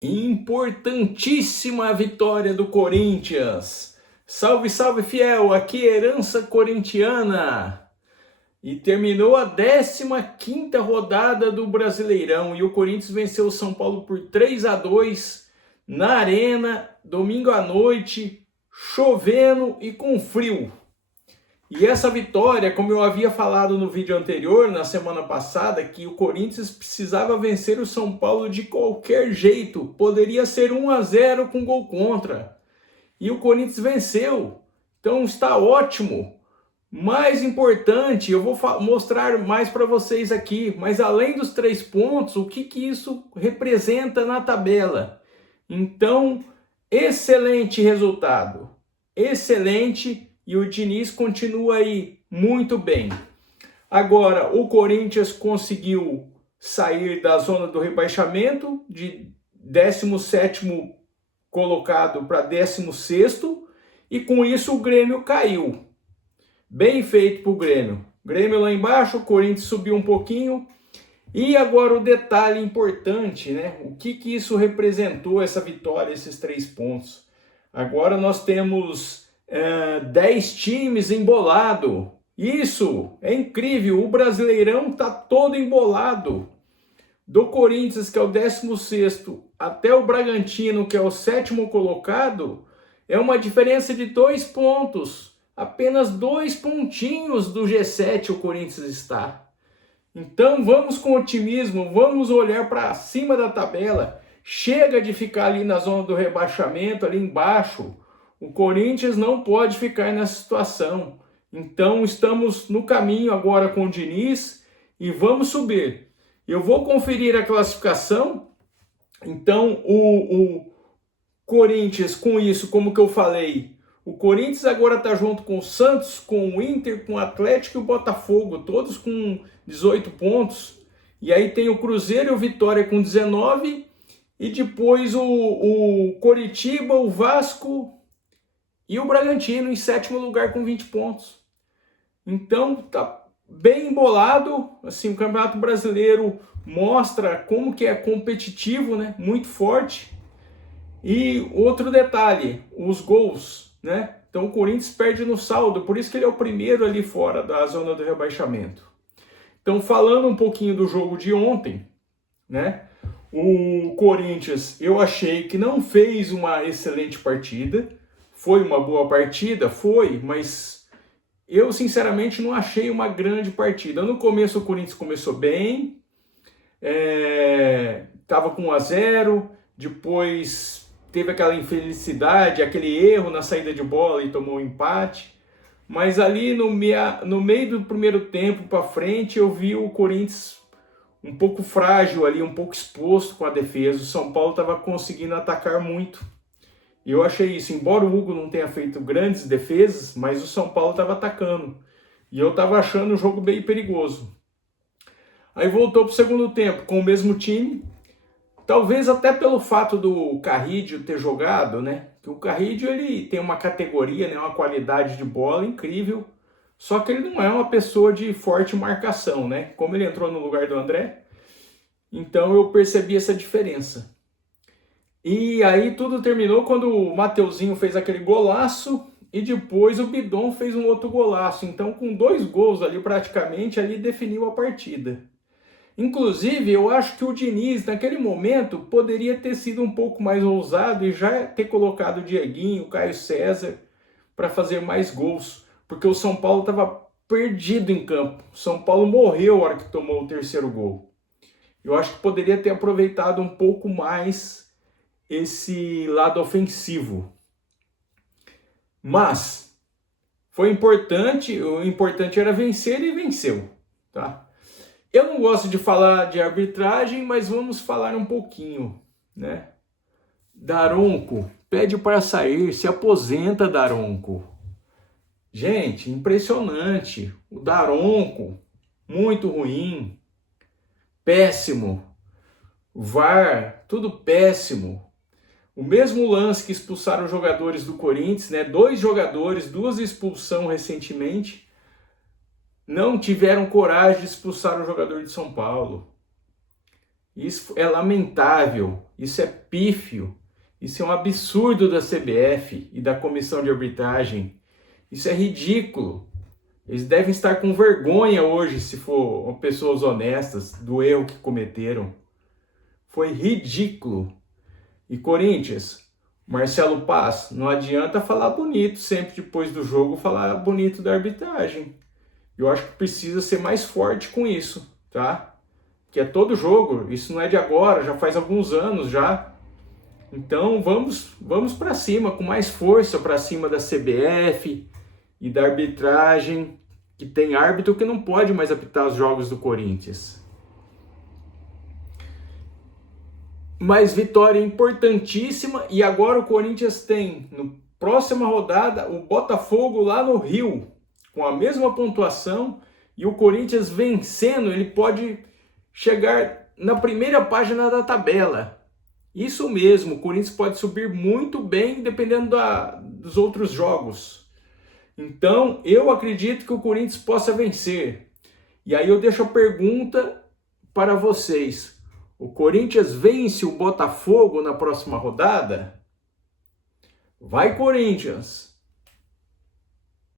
Importantíssima vitória do Corinthians. Salve, salve, fiel! Aqui é Herança Corintiana. E terminou a 15ª rodada do Brasileirão e o Corinthians venceu o São Paulo por 3-2 na Arena, domingo à noite, chovendo e com frio. E essa vitória, como eu havia falado no vídeo anterior, na semana passada, que o Corinthians precisava vencer o São Paulo de qualquer jeito. Poderia ser 1-0 com gol contra. E o Corinthians venceu. Então está ótimo. Mais importante, eu vou mostrar mais para vocês aqui. Mas além dos 3 pontos, o que isso representa na tabela? Então, excelente resultado. Excelente. E o Diniz continua aí muito bem. Agora, o Corinthians conseguiu sair da zona do rebaixamento, de 17º colocado para 16º, e com isso o Grêmio caiu. Bem feito para o Grêmio. Grêmio lá embaixo, o Corinthians subiu um pouquinho. E agora o detalhe importante, né? O que isso representou, essa vitória, esses 3 pontos? Agora nós temos 10 times embolado. Isso é incrível. O Brasileirão está todo embolado. Do Corinthians, que é o 16º, até o Bragantino, que é o 7º colocado, é uma diferença de 2 pontos. Apenas 2 pontinhos do G7 o Corinthians está. Então vamos com otimismo, vamos olhar para cima da tabela. Chega de ficar ali na zona do rebaixamento, ali embaixo. O Corinthians não pode ficar nessa situação. Então estamos no caminho agora com o Diniz e vamos subir. Eu vou conferir a classificação. Então o Corinthians, com isso, como que eu falei, o Corinthians agora está junto com o Santos, com o Inter, com o Atlético e o Botafogo, todos com 18 pontos. E aí tem o Cruzeiro e o Vitória com 19. E depois o Coritiba, o Vasco e o Bragantino em 7º lugar com 20 pontos. Então tá bem embolado. Assim, o Campeonato Brasileiro mostra como que é competitivo, né? Muito forte. E outro detalhe, os gols, né? Então o Corinthians perde no saldo, por isso que ele é o primeiro ali fora da zona do rebaixamento. Então, falando um pouquinho do jogo de ontem, né? O Corinthians, eu achei que não fez uma excelente partida. Foi uma boa partida? Foi, mas eu sinceramente não achei uma grande partida. No começo o Corinthians começou bem, estava com 1-0, depois teve aquela infelicidade, aquele erro na saída de bola e tomou um empate. Mas ali no meio do primeiro tempo para frente eu vi o Corinthians um pouco frágil ali, um pouco exposto com a defesa. O São Paulo estava conseguindo atacar muito. E eu achei isso, embora o Hugo não tenha feito grandes defesas, mas o São Paulo estava atacando. E eu estava achando o jogo bem perigoso. Aí voltou para o segundo tempo com o mesmo time. Talvez até pelo fato do Carrídio ter jogado, né? Que o Carrídio, ele tem uma categoria, né? Uma qualidade de bola incrível. Só que ele não é uma pessoa de forte marcação, né? Como ele entrou no lugar do André. Então eu percebi essa diferença. E aí tudo terminou quando o Mateuzinho fez aquele golaço e depois o Bidon fez um outro golaço. Então com 2 gols ali praticamente, ali definiu a partida. Inclusive eu acho que o Diniz naquele momento poderia ter sido um pouco mais ousado e já ter colocado o Dieguinho, o Caio César para fazer mais gols. Porque o São Paulo estava perdido em campo. O São Paulo morreu na hora que tomou o 3º gol. Eu acho que poderia ter aproveitado um pouco mais esse lado ofensivo. Mas foi importante, o importante era vencer e venceu, tá? Eu não gosto de falar de arbitragem, mas vamos falar um pouquinho, né? Daronco pede para sair, se aposenta, Daronco. Gente, impressionante. O Daronco, muito ruim, péssimo. O VAR, tudo péssimo. O mesmo lance que expulsaram os jogadores do Corinthians, né? 2 jogadores, 2 expulsões recentemente, não tiveram coragem de expulsar o jogador de São Paulo. Isso é lamentável. Isso é pífio. Isso é um absurdo da CBF e da comissão de arbitragem. Isso é ridículo. Eles devem estar com vergonha hoje, se for pessoas honestas, do erro que cometeram. Foi ridículo. E Corinthians, Marcelo Paz, não adianta falar bonito sempre depois do jogo, falar bonito da arbitragem. Eu acho que precisa ser mais forte com isso, tá? Que é todo jogo, isso não é de agora, já faz alguns anos já. Então vamos para cima, com mais força para cima da CBF e da arbitragem, que tem árbitro que não pode mais apitar os jogos do Corinthians. Mas vitória importantíssima, e agora o Corinthians tem, na próxima rodada, o Botafogo lá no Rio, com a mesma pontuação, e o Corinthians vencendo, ele pode chegar na primeira página da tabela. Isso mesmo, o Corinthians pode subir muito bem, dependendo dos outros jogos. Então, eu acredito que o Corinthians possa vencer. E aí eu deixo a pergunta para vocês. O Corinthians vence o Botafogo na próxima rodada? Vai, Corinthians!